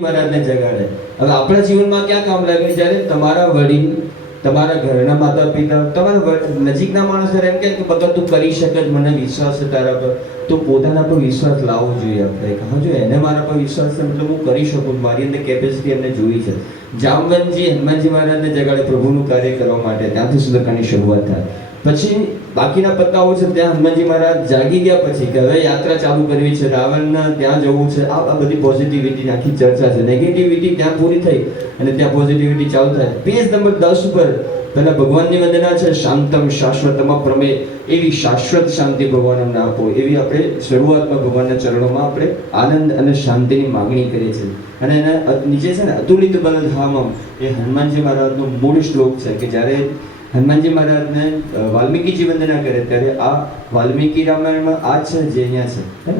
મહારાજને જગાડે. હવે આપણા જીવનમાં ક્યાં કામ લાગે? જ્યારે તમારા વડીલ, તમારા ઘરના માતા પિતા, તમારા નજીકના માણસો એમ કહે કે બકા તું કરી શકે જ, મને વિશ્વાસ છે તારા પર, તો પોતાના પર વિશ્વાસ લાવવો જોઈએ આપણે. હા, જો એને મારા પર વિશ્વાસ છે મતલબ હું કરી શકું, મારી અંદર કેપેસિટી એમને જોઈ છે. જામવંતજી હનુમાનજી મહારાજને જગાડે પ્રભુનું કાર્ય કરવા માટે, ત્યાંથી સુંદરકાંડની શરૂઆત થાય. પછી બાકીના પત્તાઓ છે ત્યાં હનુમાનજી મહારાજ જાગી ગયા પછી કે હવે યાત્રા ચાલુ કરવી છે, રાવણના ત્યાં જવું છે. આ બધી પોઝિટિવિટી આખી ચર્ચા છે. નેગેટિવિટી ત્યાં પૂરી થઈ અને ત્યાં પોઝિટિવિટી ચાલુ થાય. પેજ નંબર 10 ઉપર પહેલા ભગવાનની વંદના છે, શાંતમ શાશ્વતમ પ્રમેય, એવી શાશ્વત શાંતિ ભગવાન અમને આપો. એવી આપણે શરૂઆતમાં ભગવાનના ચરણોમાં આપણે આનંદ અને શાંતિની માગણી કરીએ છીએ. અને એના નીચે છે ને અતુલિત બલધામમ, એ હનુમાનજી મહારાજનો મૂળ શ્લોક છે કે જ્યારે હનુમાનજી મહારાજને વાલ્મીકીજી વંદના કરે ત્યારે આ વાલ્મીકી રામાયણમાં આ છે જે અહીંયા છે.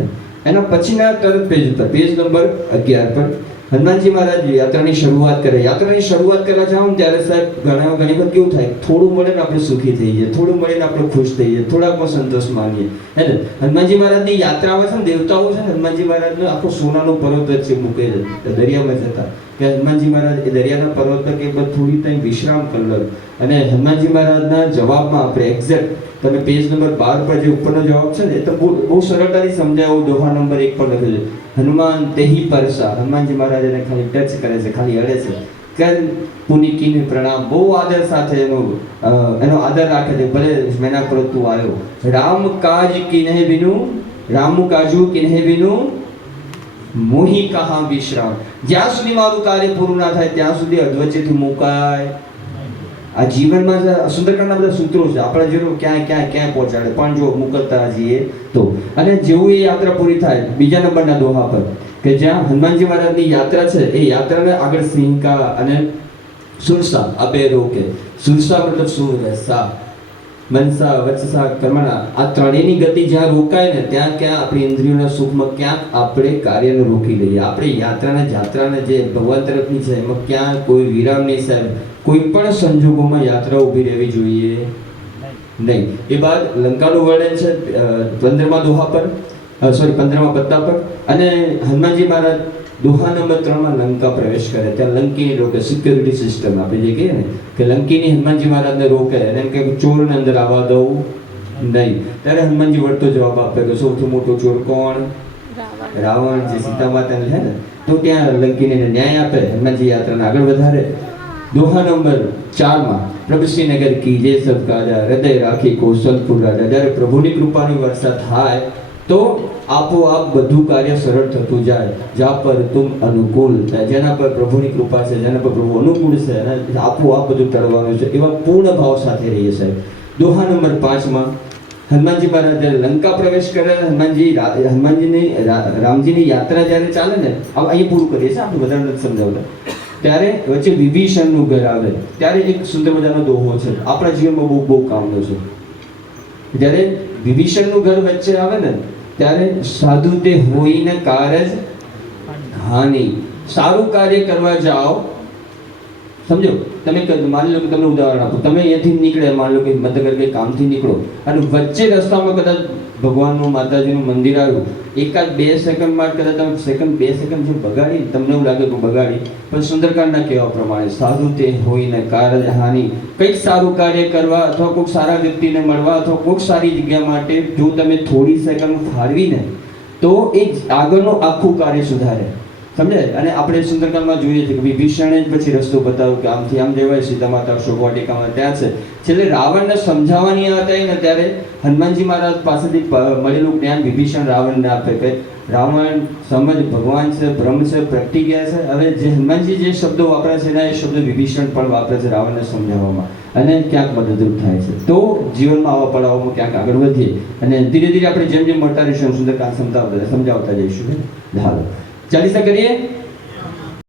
એના પછીના તરત પેજ ઉપર પેજ નંબર 11 પર હનુમાનજી મહારાજ યાત્રાની શરૂઆત કરે. યાત્રાની શરૂઆત કરવા જાઓ ને ત્યારે સાહેબ ઘણી વખત કેવું થાય, થોડું મળે ને આપણે સુખી થઈ જઈએ, થોડું મળે ને આપણે ખુશ થઈ જઈએ, થોડાકમાં સંતોષ માનીએ. હે ને? હનુમાનજી મહારાજની યાત્રા આવે છે ને, દેવતાઓ છે ને હનુમાનજી મહારાજનો આખો સોનાનો પર્વત વચ્ચે મૂકે છે દરિયામાં જતા, કે હનુમાનજી મહારાજ એ દરિયાના પર્વત પર કે થોડી ત્યાં વિશ્રામ કરી લો. અને હનુમાનજી મહારાજના જવાબમાં આપણે એક્ઝેક્ટ તમે પેજ નંબર 12 પર જે ઉપરનો જવાબ છે ને, એ તો બહુ સરળતાથી સમજાય. દોહા નંબર 1 પર લખેલું છે, હનુમાન તેહી પરસા. હનુમાનજી મહારાજ એને ખાલી ટચ કરે છે, ખાલી અડે છે. કર પુનિકીને પ્રણામ, બહુ આદર સાથે એનો આદર રાખે છે. ભલે મેના પર તું આવ્યો. રામ કાજ કિન્હે બિનુ, રામુ કાજુ કિન્હે બિનુ મોહી કહા વિશ્રામ. જ્યાં સુધી મારું કાર્ય પૂરું ના થાય ત્યાં સુધી અધવચ્ચેથી મુકાય. આ જીવનમાં સુંદરકાંડના બધા સૂત્રો છે, આપણે જેવું ક્યાંય પહોંચાડે, પણ જો મુકતા જઈએ તો. અને જેવું એ યાત્રા પૂરી થાય બીજા નંબરના દોહા પર કે જ્યાં હનુમાનજી મહારાજની યાત્રા છે, એ યાત્રાને આગળ સિંહકા અને સુરસા આ બે રોકે. સુરસા મતલબ સુર, સા મનસા વચસા કર્મણા, આ ત્રણેયની ગતિ જ્યાં રોકાય ને ત્યાં ક્યાં આપણી ઇન્દ્રિયોના સુખમાં ક્યાંક આપણે કાર્યને રોકી લઈએ. આપણે જાત્રાને જે ભગવાન તરફની છે એમાં ક્યાં કોઈ વિરામ નહીં સાહેબ. કોઈ પણ સંજોગોમાં યાત્રા ઊભી રહેવી જોઈએ નહીં. એ બાદ લંકાનું વર્ણન છે 15મા દોહા પર, 15મા પત્તા પર. અને હનુમાનજી મહારાજ દોહા નંબર 3 માં લંકા પ્રવેશ કરે. ત્યાં લંકીની રોકે, સિક્યોરિટી સિસ્ટમ આપણે જે કહીએ ને કે લંકીની હનુમાનજી મહારાજને રોકે અને એમ કે ચોરને અંદર આવવા દઉં નહીં. ત્યારે હનુમાનજી વળતો જવાબ આપે કે સૌથી મોટો ચોર કોણ? રાવણ, જે સીતા માતાને છે ને. તો ત્યાં લંકીને ન્યાય આપે, હનુમાનજી યાત્રાને આગળ વધારે. દોહા નંબર 4 માં પ્રભુ શ્રીનગર કી જય સબ કાજા, હૃદય રાખી કૌશલપુર રાજા. જ્યારે પ્રભુની કૃપાની વર્ષા થાય તો આપોઆપ બધું કાર્ય સરળ થતું જાય. જા પર તુમ અનુકૂળ, જેના પર પ્રભુની કૃપા છે, જેના પર પ્રભુ અનુકૂળ છે, અને આપોઆપ બધું ટળવાનું છે, એવા પૂર્ણ ભાવ સાથે રહીએ સાહેબ. દોહા નંબર 5 માં હનુમાનજી મહારાજ લંકા પ્રવેશ કરે. રામજીની યાત્રા જ્યારે ચાલે ને, અહીં પૂરું કરીએ છીએ, આપણે બધાને નથી સમજાવતા. ત્યારે વચ્ચે વિભીષણનું ઘર આવે. ત્યારે એક સુંદર મજાનો દોહો છે, આપણા જીવનમાં બહુ કામનો છે. જ્યારે વિભીષણનું ઘર વચ્ચે આવે ને ત્યારે સાધુ તે હોઈને કારજ હાનિ. સારું કાર્ય કરવા જાઓ, સમજો તમે માની લો કે તમને ઉદાહરણ આપો, તમે અહીંયાથી નીકળે, માની લો કે હિંમતનગર કે કામથી નીકળો અને વચ્ચે રસ્તામાં કદાચ ભગવાનનું માતાજીનું મંદિર આવ્યું, એકાદ 2 સેકન્ડમાં કદાચ તમે 2 સેકન્ડ જો બગાડી, તમને એવું લાગે કે બગાડી, પણ સુંદરકાંડના કહેવા પ્રમાણે સાધુ તે હોઈને કારજ હાનિ. કંઈક સારું કાર્ય કરવા અથવા કોઈક સારા વ્યક્તિને મળવા અથવા કોઈક સારી જગ્યા માટે જો તમે થોડી સેકન્ડ ફાળવીને તો એ આગળનું આખું કાર્ય સુધારે. સમજાય? અને આપણે સુંદરકાંડમાં જોઈએ છીએ કે વિભીષણે જ પછી રસ્તો બતાવ્યો કે આમથી આમ જવાય, સીતા માતા શોકવાટિકામાં ત્યાં છે. છેલ્લે રાવણને સમજાવવાની વાત આવી ને ત્યારે હનુમાનજી મહારાજ પાસેથી મળેલું જ્ઞાન વિભીષણ રાવણને આપે કે રાવણ સમજ, ભગવાન છે, બ્રહ્મ છે, પ્રતિજ્ઞા છે. હવે જે હનુમાનજી જે શબ્દો વાપરે છે એના એ શબ્દો વિભીષણ પણ વાપરે છે રાવણને સમજાવવામાં, અને ક્યાંક મદદરૂપ થાય છે. તો જીવનમાં આવા પડાવોમાં ક્યાંક આગળ વધીએ અને ધીરે ધીરે આપણે જેમ મળતા રહીશું સુંદરકાંડ સમજાવતા જઈશું. હાલો ચાલીસા કરીએ.